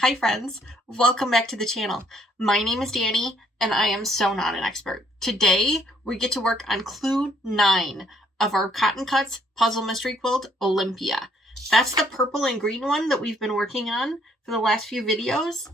Hi friends, welcome back to the channel. My name is Danny and I am so not an expert. Today we get to work on clue 9 of our Cotton Cuts puzzle mystery quilt, Olympia. That's the purple and green one that we've been working on for the last few videos.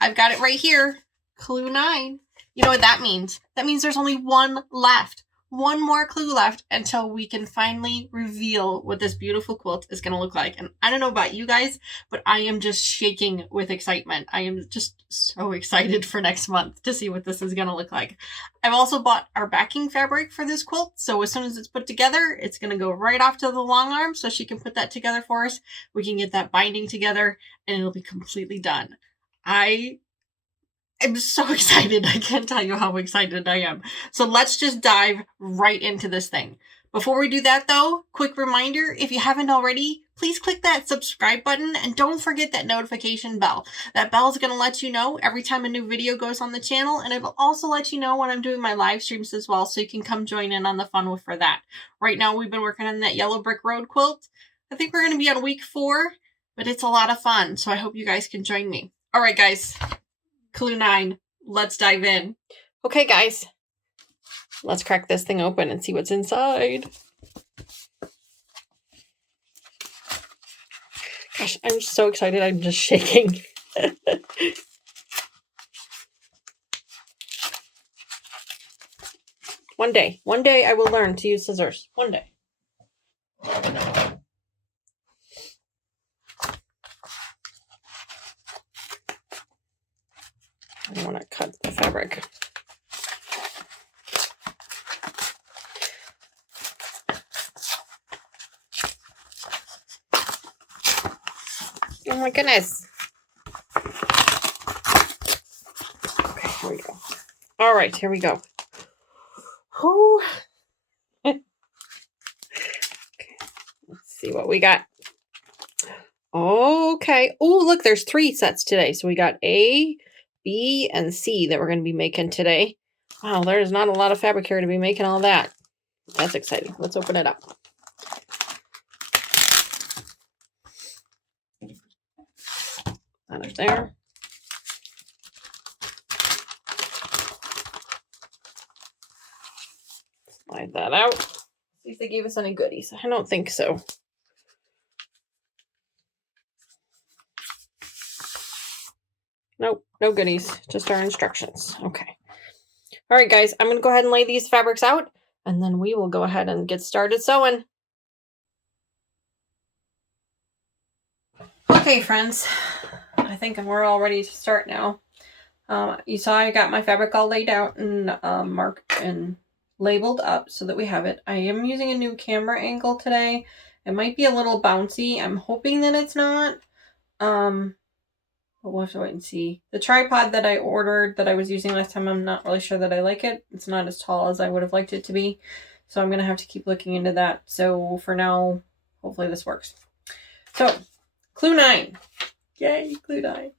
I've got it right here, clue 9. You know what that means? That means there's only one left. One more clue left until we can finally reveal what this beautiful quilt is going to look like. And I don't know about you guys, but I am just shaking with excitement. I am just so excited for next month to see what this is going to look like. I've also bought our backing fabric for this quilt, so as soon as it's put together, it's going to go right off to the long arm so she can put that together for us. We can get that binding together and it'll be completely done. I'm so excited. I can't tell you how excited I am. So let's just dive right into this thing. Before we do that though, quick reminder, if you haven't already, please click that subscribe button and don't forget that notification bell. That bell is going to let you know every time a new video goes on the channel, and it will also let you know when I'm doing my live streams as well, so you can come join in on the fun for that. Right now we've been working on that yellow brick road quilt. I think we're going to be on week 4, but it's a lot of fun, so I hope you guys can join me. All right, guys. Clue 9. Let's dive in. Okay, guys. Let's crack this thing open and see what's inside. Gosh, I'm so excited. I'm just shaking. One day I will learn to use scissors. One day. I want to cut the fabric. Oh my goodness. Okay, here we go. All right, here we go. Oh. Okay, let's see what we got. Okay. Oh, look, there's 3 sets today. So we got A, B, and C that we're going to be making today. Wow, there's not a lot of fabric here to be making all that. That's exciting. Let's open it up. That up there. Slide that out. See if they gave us any goodies. I don't think so. Nope, no goodies. Just our instructions. Okay. All right, guys, I'm going to go ahead and lay these fabrics out, and then we will go ahead and get started sewing. Okay, friends, I think we're all ready to start now. You saw I got my fabric all laid out and marked and labeled up so that we have it. I am using a new camera angle today. It might be a little bouncy. I'm hoping that it's not. But we'll have to wait and see. The tripod that I ordered that I was using last time, I'm not really sure that I like it. It's not as tall as I would have liked it to be. So I'm going to have to keep looking into that. So for now, hopefully this works. So, clue 9. Yay, clue 9.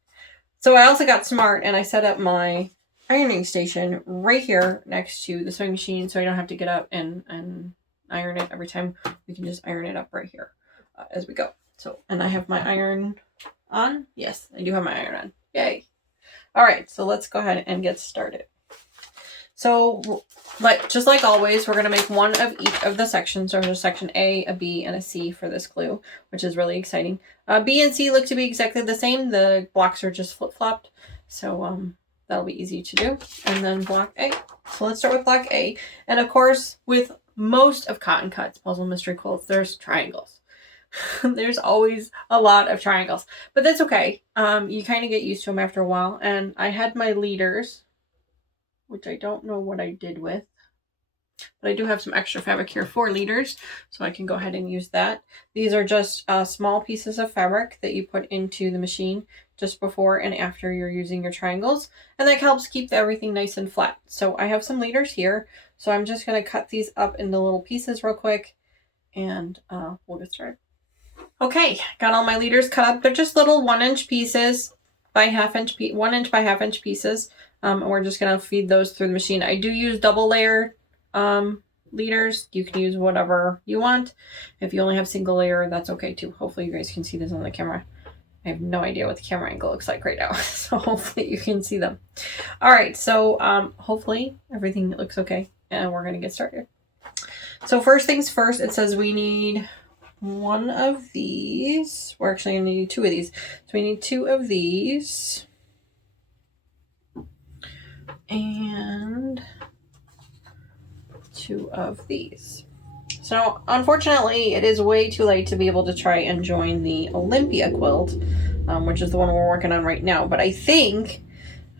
So I also got smart and I set up my ironing station right here next to the sewing machine so I don't have to get up and iron it every time. We can just iron it up right here as we go. So, and I have my iron on. Yes, I do have my iron on. Yay. All right, so let's go ahead and get started. So, just like always, we're going to make one of each of the sections. So there's section A, a B, and a C for this clue, which is really exciting. B and C look to be exactly the same. The blocks are just flip-flopped, so that'll be easy to do. And then block A. So let's start with block A. And of course, with most of Cotton Cuts puzzle mystery quilts, there's triangles. There's always a lot of triangles, but that's okay. You kind of get used to them after a while. And I had my leaders, which I don't know what I did with, but I do have some extra fabric here for leaders, so I can go ahead and use that. These are just small pieces of fabric that you put into the machine just before and after you're using your triangles, and that helps keep everything nice and flat. So I have some leaders here, so I'm just going to cut these up into little pieces real quick, and we'll get started. Okay, got all my leaders cut up. They're just little 1-inch pieces by 1 inch by half inch pieces. And we're just going to feed those through the machine. I do use double layer leaders. You can use whatever you want. If you only have single layer, that's okay too. Hopefully you guys can see this on the camera. I have no idea what the camera angle looks like right now, so hopefully you can see them. All right, so hopefully everything looks okay, and we're gonna get started. So first things first, it says we need one of these. We're actually gonna need two of these. So we need two of these. And two of these. So unfortunately, it is way too late to be able to try and join the Olympia quilt, which is the one we're working on right now. But I think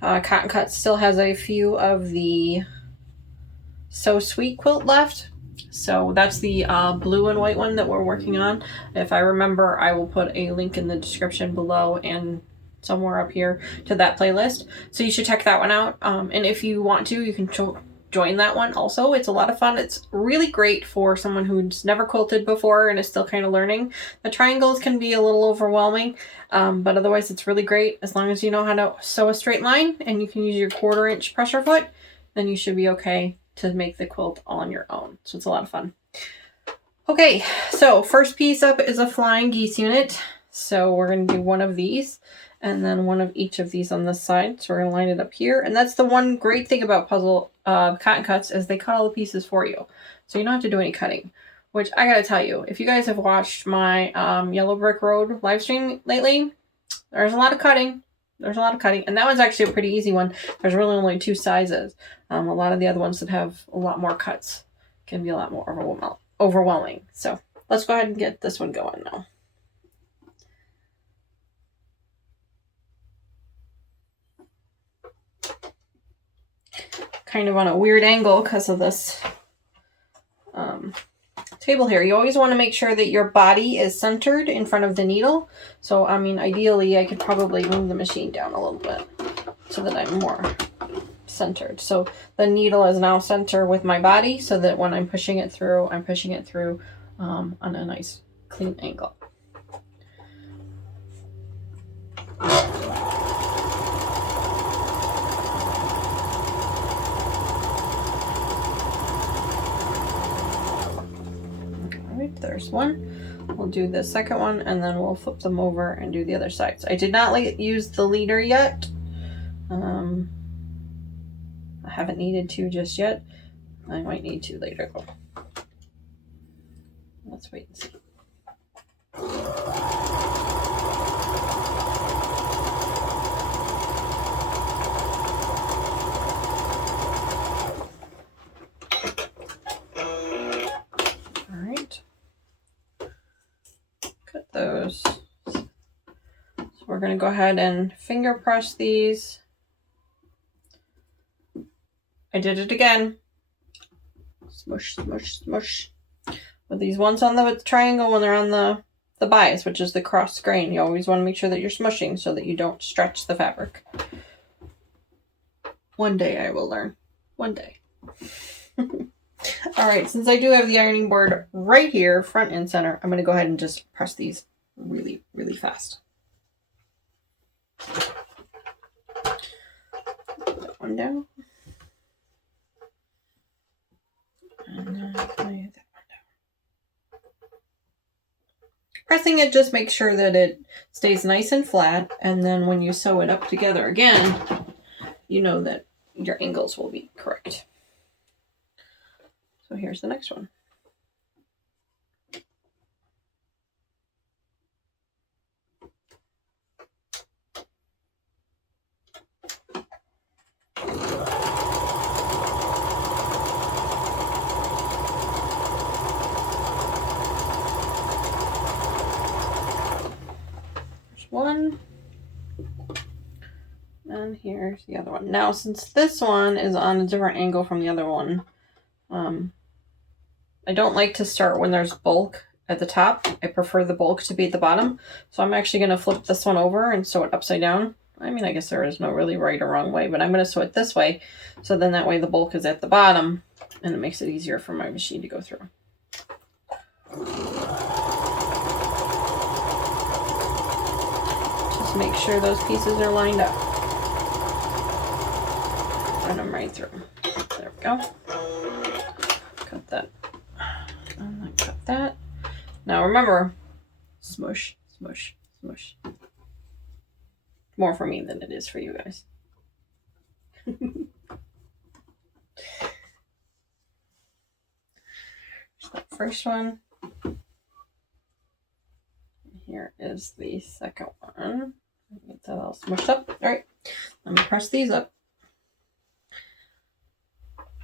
Cotton Cut still has a few of the So Sweet quilt left. So that's the blue and white one that we're working on. If I remember, I will put a link in the description below and somewhere up here to that playlist. So you should check that one out. And if you want to, you can join that one also. It's a lot of fun. It's really great for someone who's never quilted before and is still kind of learning. The triangles can be a little overwhelming, but otherwise it's really great. As long as you know how to sew a straight line and you can use your 1/4 inch pressure foot, then you should be okay to make the quilt all on your own. So it's a lot of fun. Okay, so first piece up is a flying geese unit. So we're going to do one of these and then one of each of these on this side. So we're going to line it up here. And that's the one great thing about puzzle Cotton Cuts is they cut all the pieces for you. So you don't have to do any cutting, which I got to tell you, if you guys have watched my Yellow Brick Road live stream lately, there's a lot of cutting. There's a lot of cutting. And that one's actually a pretty easy one. There's really only 2 sizes. A lot of the other ones that have a lot more cuts can be a lot more overwhelming. So let's go ahead and get this one going now. Kind of on a weird angle because of this table here. You always want to make sure that your body is centered in front of the needle. So, I mean, ideally, I could probably move the machine down a little bit so that I'm more centered. So the needle is now center with my body so that when I'm pushing it through on a nice clean angle. There's one. We'll do the second one and then we'll flip them over and do the other sides. I did not use the leader yet. I haven't needed to just yet. I might need to later though. Let's wait and see. Those. So we're going to go ahead and finger press these. I did it again. Smush, smush, smush. With these ones on the triangle when they're on the bias, which is the cross grain, you always want to make sure that you're smushing so that you don't stretch the fabric. One day I will learn. One day. All right, since I do have the ironing board right here, front and center, I'm going to go ahead and just press these really, really fast. Put that one down. And then lay that one down. Pressing it just makes sure that it stays nice and flat, and then when you sew it up together again, you know that your angles will be correct. So here's the next one. There's one. And here's the other one. Now, since this one is on a different angle from the other one, I don't like to start when there's bulk at the top. I prefer the bulk to be at the bottom. So I'm actually going to flip this one over and sew it upside down. I mean, I guess there is no really right or wrong way, but I'm going to sew it this way. So then that way the bulk is at the bottom and it makes it easier for my machine to go through. Just make sure those pieces are lined up. Run them right through. There we go. Cut that. And then cut that. Now remember, smush, smush, smush. more for me than it is for you guys. That first one. Here is the second one. Get that all smushed up. All right, let me press these up.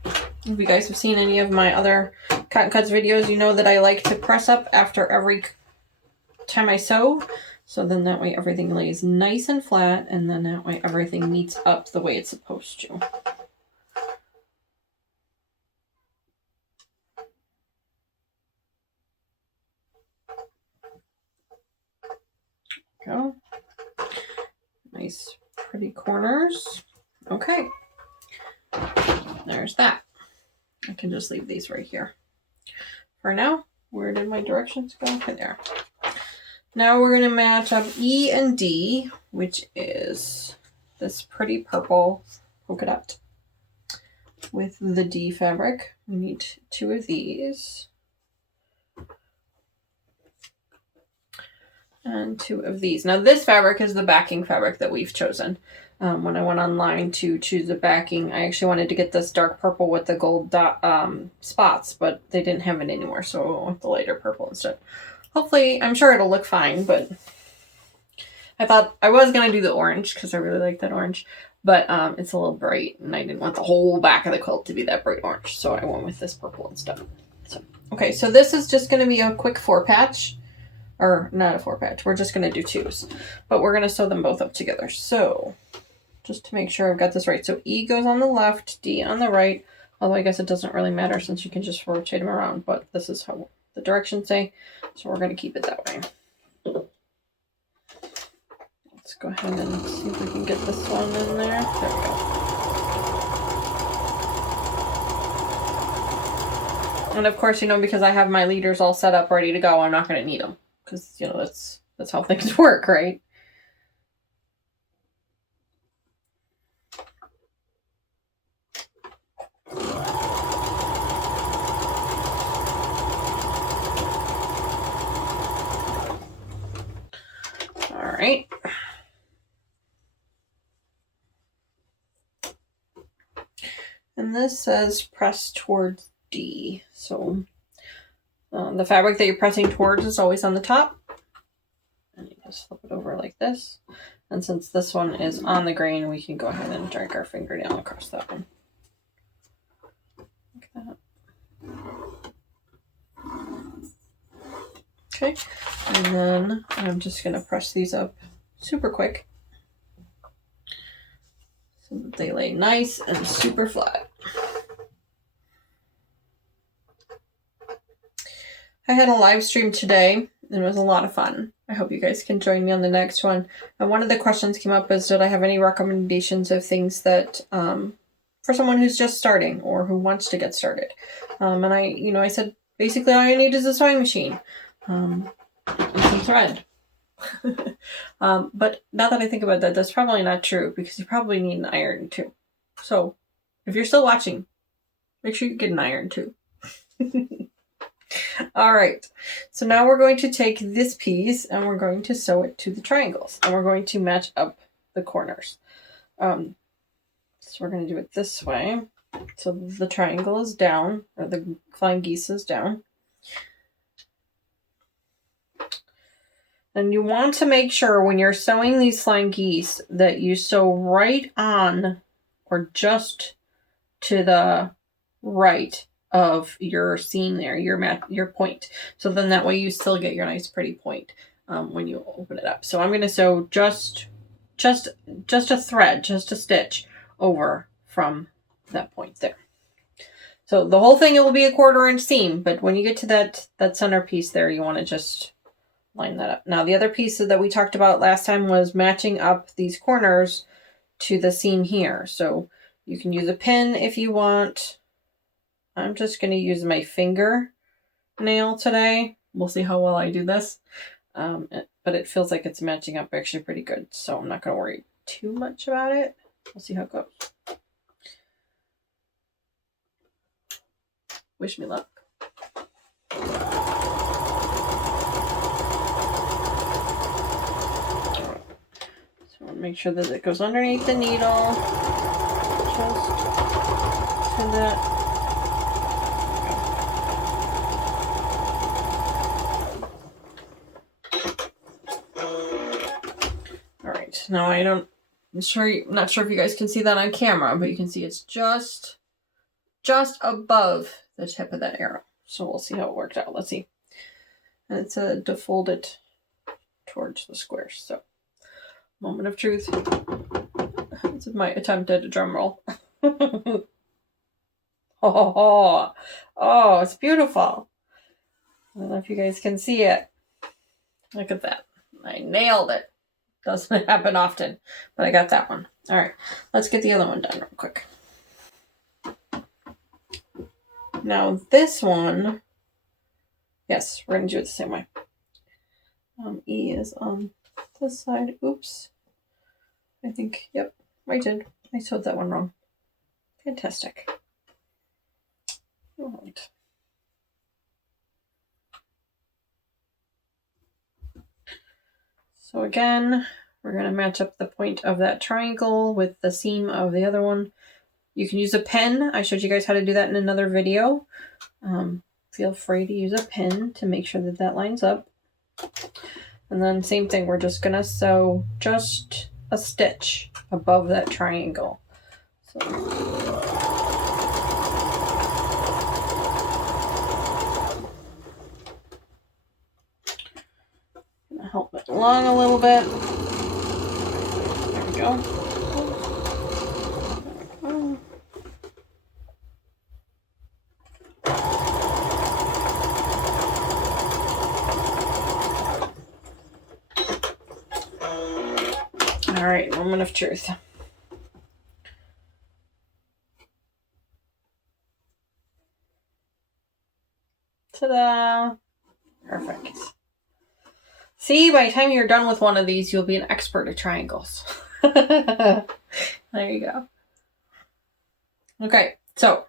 If you guys have seen any of my other cotton cuts videos, you know that I like to press up after every time I sew. So then that way everything lays nice and flat, and then that way everything meets up the way it's supposed to. Go. Nice pretty corners. Okay. There's that. I can just leave these right here. For now, where did my directions go? Okay, there. Now we're going to match up E and D, which is this pretty purple polka dot with the D fabric. We need 2 of these. And 2 of these. Now this fabric is the backing fabric that we've chosen. When I went online to choose the backing, I actually wanted to get this dark purple with the gold dot, spots, but they didn't have it anymore, so I went with the lighter purple instead. Hopefully, I'm sure it'll look fine, but I thought I was going to do the orange because I really like that orange, but it's a little bright, and I didn't want the whole back of the quilt to be that bright orange, so I went with this purple instead. So, okay, so this is just going to be a quick 4-patch. Or not a 4-patch, we're just going to do 2s. But we're going to sew them both up together. So, just to make sure I've got this right. So E goes on the left, D on the right. Although I guess it doesn't really matter since you can just rotate them around. But this is how the directions say. So we're going to keep it that way. Let's go ahead and see if we can get this one in there. There we go. And of course, you know, because I have my leaders all set up ready to go, I'm not going to need them. Because, you know, that's how things work, right? All right. And this says press towards D. So the fabric that you're pressing towards is always on the top. And you just flip it over like this. And since this one is on the grain, we can go ahead and drag our fingernail across that one. Like that. Okay. And then I'm just going to press these up super quick so that they lay nice and super flat. I had a live stream today, and it was a lot of fun. I hope you guys can join me on the next one. And one of the questions came up is, did I have any recommendations of things that, for someone who's just starting or who wants to get started? And I said, basically all you need is a sewing machine, and some thread. But now that I think about that, that's probably not true because you probably need an iron too. So if you're still watching, make sure you get an iron too. All right, so now we're going to take this piece and we're going to sew it to the triangles and we're going to match up the corners. So we're going to do it this way. So the triangle is down, or the flying geese is down. And you want to make sure when you're sewing these flying geese that you sew right on or just to the right of your seam there, your point. So then that way you still get your nice pretty point when you open it up. So I'm going to sew just a thread, just a stitch over from that point there. So the whole thing, it will be a 1/4 inch seam, but when you get to that center piece there, you want to just line that up. Now the other piece that we talked about last time was matching up these corners to the seam here. So you can use a pin if you want. I'm just going to use my finger nail today. We'll see how well I do this. But it feels like it's matching up actually pretty good. So I'm not going to worry too much about it. We'll see how it goes. Wish me luck. So Make sure that it goes underneath the needle. Just to the... Alright, now I'm not sure if you guys can see that on camera, but you can see it's just above the tip of that arrow. So we'll see how it worked out. Let's see. And it's to fold it towards the squares. So, moment of truth. This is my attempt at a drum roll. Oh, it's beautiful. I don't know if you guys can see it. Look at that. I nailed it. Doesn't happen often, but I got that one. All right, let's get the other one done real quick. Now this one, yes, we're going to do it the same way. E is on this side. Oops. I think, yep, I did. I sewed that one wrong. Fantastic. All right. So again, we're going to match up the point of that triangle with the seam of the other one. You can use a pin. I showed you guys how to do that in another video. Feel free to use a pin to make sure that that lines up. And then same thing, we're just going to sew just a stitch above that triangle. So, gonna help it along a little bit. There we go. All right, moment of truth. Ta-da! Perfect. See, by the time you're done with one of these, you'll be an expert at triangles. There you go. Okay, so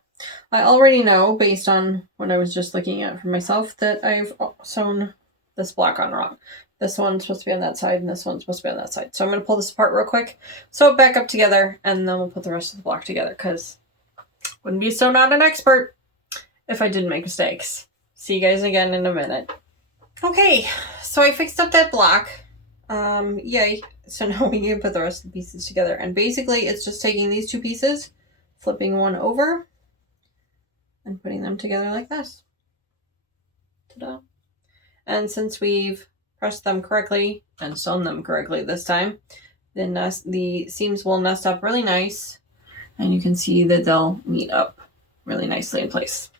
I already know, based on what I was just looking at for myself, that I've sewn this block on wrong. This one's supposed to be on that side, and this one's supposed to be on that side. So I'm going to pull this apart real quick, sew it back up together, and then we'll put the rest of the block together, because I wouldn't be so not an expert if I didn't make mistakes. See you guys again in a minute. Okay, so I fixed up that block. Yay. So now we can put the rest of the pieces together. And basically, it's just taking these two pieces, flipping one over, and putting them together like this. Ta-da. And since we've pressed them correctly and sewn them correctly this time, then the seams will nest up really nice, and you can see that they'll meet up really nicely in place.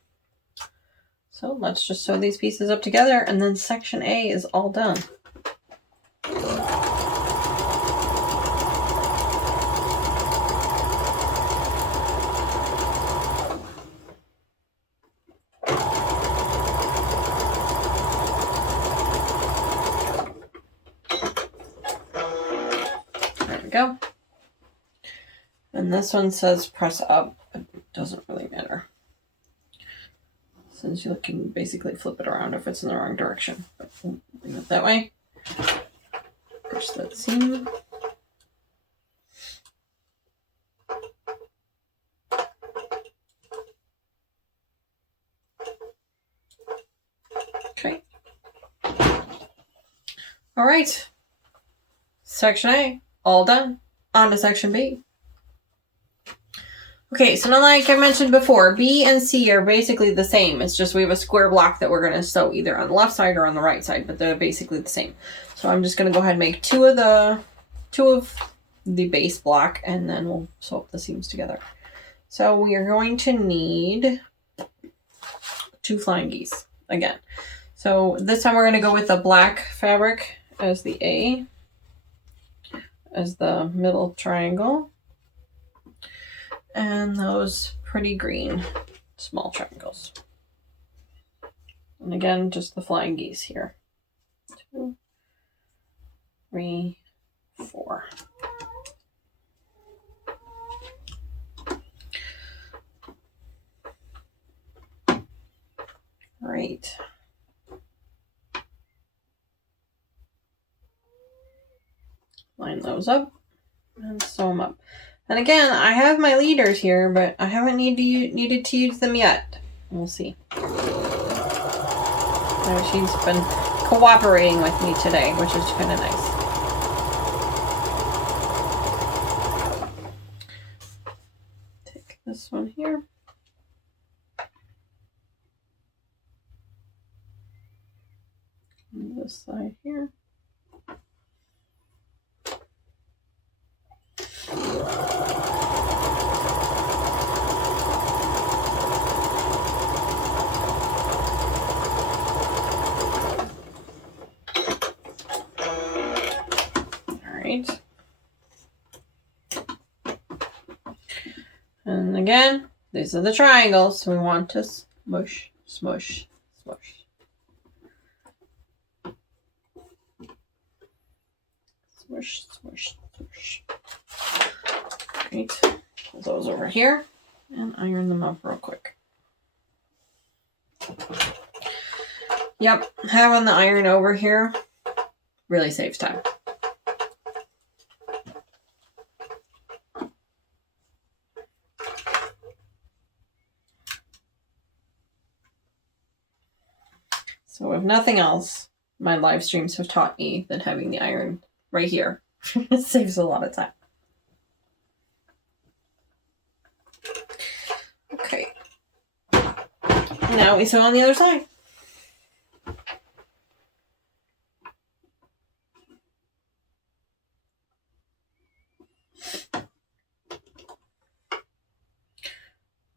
So let's just sew these pieces up together, and then section A is all done. There we go. And this one says press up. It doesn't really matter, since you can basically flip it around if it's in the wrong direction. But we'll leave it that way. Push that seam. Okay. All right. Section A, all done. On to section B. Okay, so now like I mentioned before, B and C are basically the same. It's just we have a square block that we're going to sew either on the left side or on the right side, but they're basically the same. So I'm just going to go ahead and make two of the base block, and then we'll sew up the seams together. So we are going to need 2 flying geese again. So this time we're going to go with the black fabric as the A, as the middle triangle, and those pretty green small triangles. And again, just the flying geese here. 2, 3, 4. Great. Line those up. and sew them up. And again, I have my leaders here, but I haven't needed to use them yet. We'll see. She's been cooperating with me today, which is kind of nice. Take this one here. And this side here. Alright. And again, these are the triangles, so we want to smush, smush, smush. Smush, smush, smush. Alright, put those over here and iron them up real quick. Yep, having the iron over here really saves time. So if nothing else, my live streams have taught me that having the iron right here saves a lot of time. Okay. Now we sew on the other side.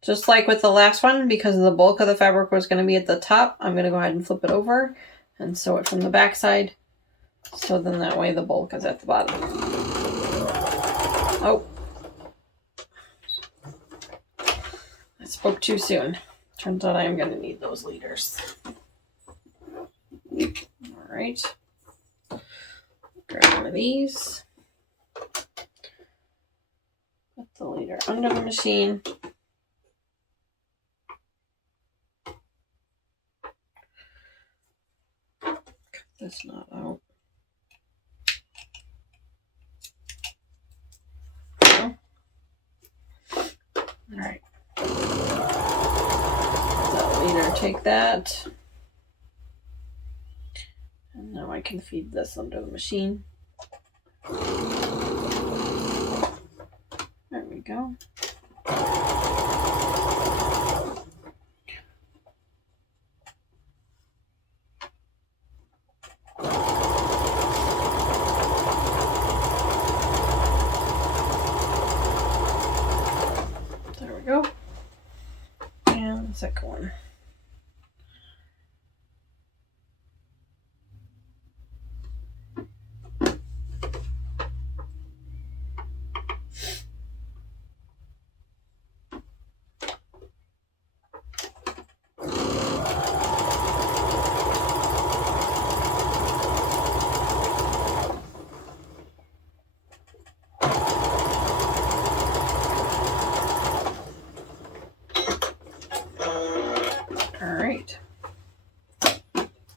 Just like with the last one, because the bulk of the fabric was going to be at the top, I'm going to go ahead and flip it over and sew it from the back side. So then that way the bulk is at the bottom. Oh. I spoke too soon. Turns out I am going to need those leaders. Alright. Grab one of these. Put the leader under the machine. This knot out. Alright. That leader, take that. And now I can feed this under the machine. There we go. Go. And the second one.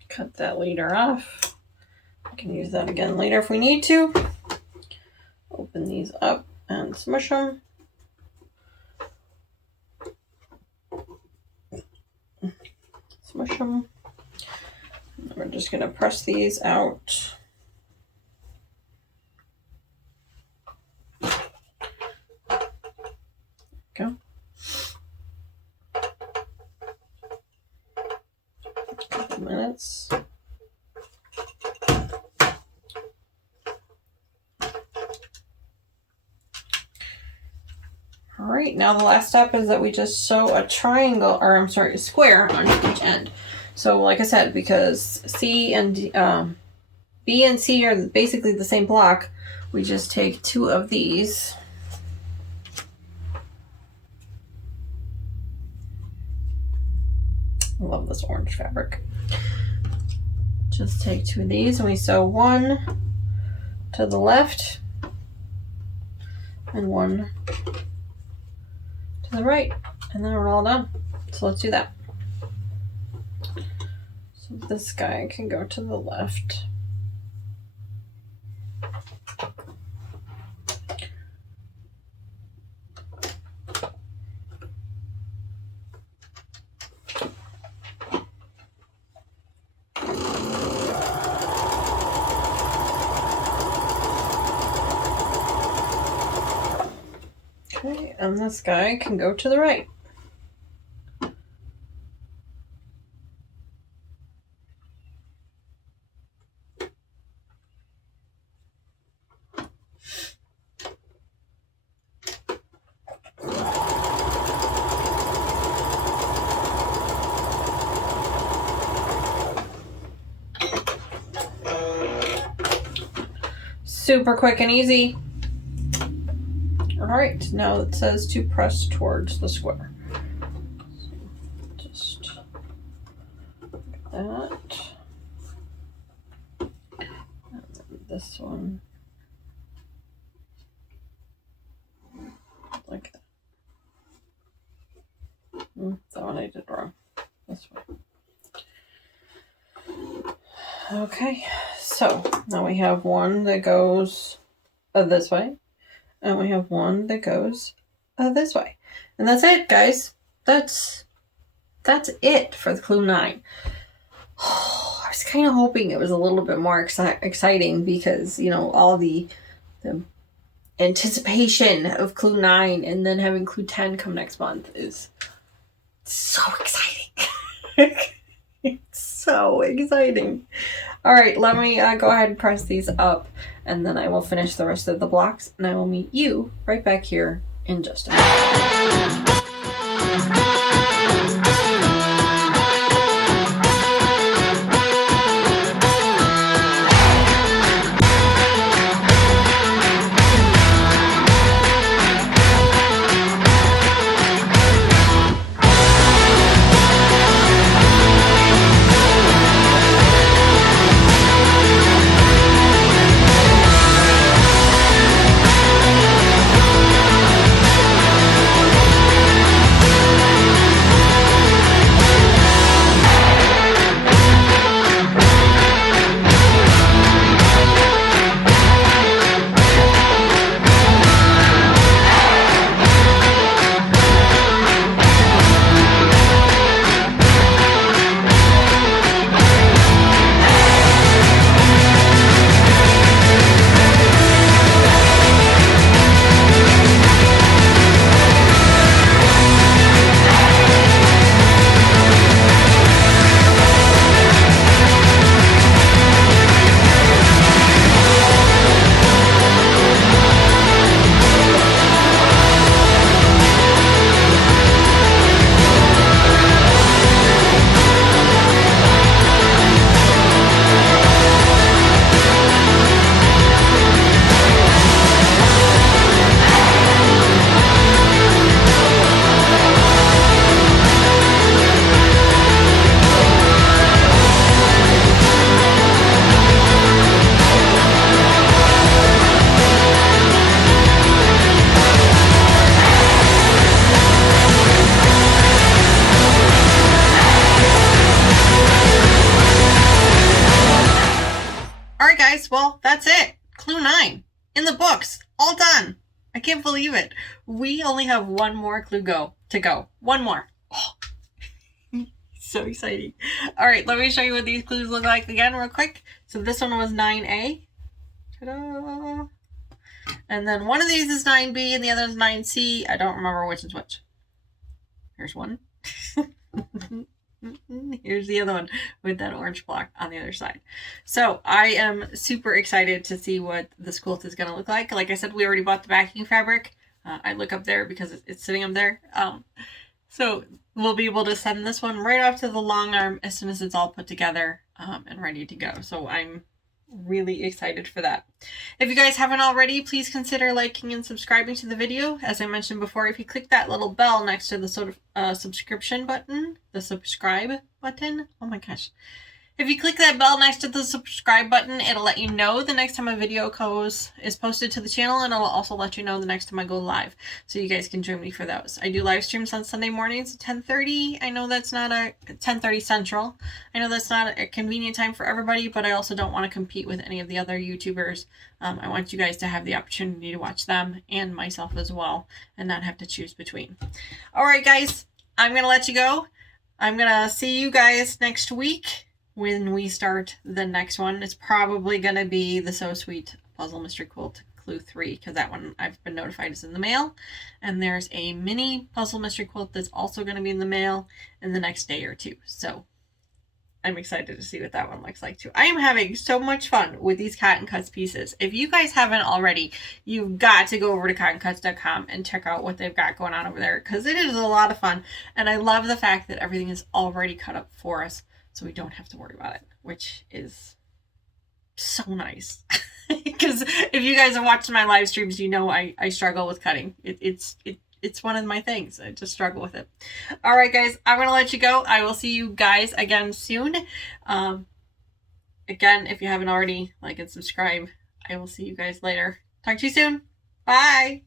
Cut that leader off. I can use that again later if we need to. Open these up and smush them. Smush them. And we're just going to press these out. Go. Couple minutes. All right, now the last step is that we just sew a triangle, or I'm sorry, a square on each end. So like I said, because B and C are basically the same block, we just take two of these. I love this orange fabric. Just take two of these and we sew one to the left and one to the right, and then we're all done. So let's do that. So this guy can go to the left. Okay, and this guy can go to the right. Super quick and easy. Alright, now it says to press towards the square. So just like that. And then this one. Like that. That one I did wrong. This way. Okay, so now we have one that goes this way, and we have one that goes this way. And that's it, guys. That's it for the Clue 9. I was kind of hoping it was a little bit more exciting because, you know, all the anticipation of Clue 9 and then having Clue 10 come next month is so exciting. It's so exciting. All right, let me go ahead and press these up, and then I will finish the rest of the blocks, and I will meet you right back here in just a minute. Well, that's it. Clue 9 in the books. All done. I can't believe it. We only have one more clue to go. One more. Oh. So exciting. All right, let me show you what these clues look like again real quick. So this one was 9A. Ta-da! And then one of these is 9B and the other is 9C. I don't remember which is which. Here's one. Here's the other one with that orange block on the other side. So I am super excited to see what this quilt is going to look like. Like I said, we already bought the backing fabric. I look up there because it's sitting up there. So we'll be able to send this one right off to the long arm as soon as it's all put together and ready to go. So I'm really excited for that. If you guys haven't already, please consider liking and subscribing to the video. As I mentioned before, if you click that little bell next to the subscription button, the subscribe button, oh my gosh. If you click that bell next to the subscribe button, it'll let you know the next time a video is posted to the channel, and it'll also let you know the next time I go live, so you guys can join me for those. I do live streams on Sunday mornings at 10:30. I know that's not 10:30 Central. I know that's not a convenient time for everybody, but I also don't want to compete with any of the other YouTubers. I want you guys to have the opportunity to watch them and myself as well, and not have to choose between. All right, guys, I'm gonna let you go. I'm gonna see you guys next week. When we start the next one. It's probably going to be the So Sweet Puzzle Mystery Quilt Clue 3, because that one I've been notified is in the mail. And there's a mini puzzle mystery quilt that's also going to be in the mail in the next day or two. So I'm excited to see what that one looks like too. I am having so much fun with these Cotton Cuts pieces. If you guys haven't already, you've got to go over to cottoncuts.com and check out what they've got going on over there, because it is a lot of fun. And I love the fact that everything is already cut up for us, so we don't have to worry about it, which is so nice. Because if you guys have watched my live streams, you know I struggle with cutting. It's one of my things. I just struggle with it. All right, guys, I'm going to let you go. I will see you guys again soon. Again, if you haven't already, like and subscribe. I will see you guys later. Talk to you soon. Bye.